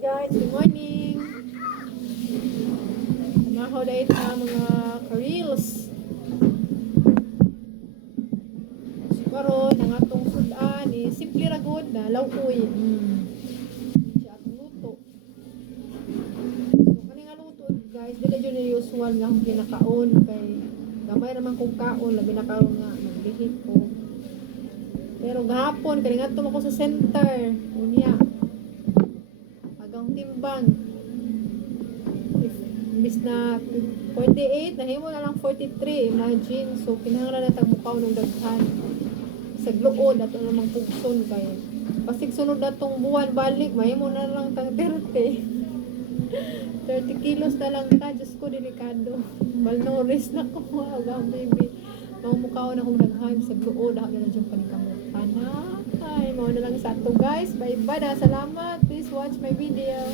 guys, good morning. Tumahaw na ito mga ka-reels. Karon ang atong sudan ni simple ra gud na lawkoy. Siya atong luto. So kani nga luto guys, dili jud ni usual nga akong kinakaon kay gamay naman kong kaon labi na karon nga naglihit ko. Pero gahapon kani ngadto ako sa center. Unya. Agang timbang. Imbis na 48, nahimo na lang 43. Imagine. So, kinahanglan na tang mukaw ng daghan. Sa gluod, ato namang pugson kay. Pasig sunod na tong buwan balik, mahimo na lang tang 30. 30 kilos na lang ta. Diyos ko, delikado. Malnourished na ko. Agang baby. Mga mukaw na kong daghan sa gluod. Ako na lang diyong panikamutan. Ay, mga na lang sa ato guys. Bye-bye. Salamat. Please watch my video.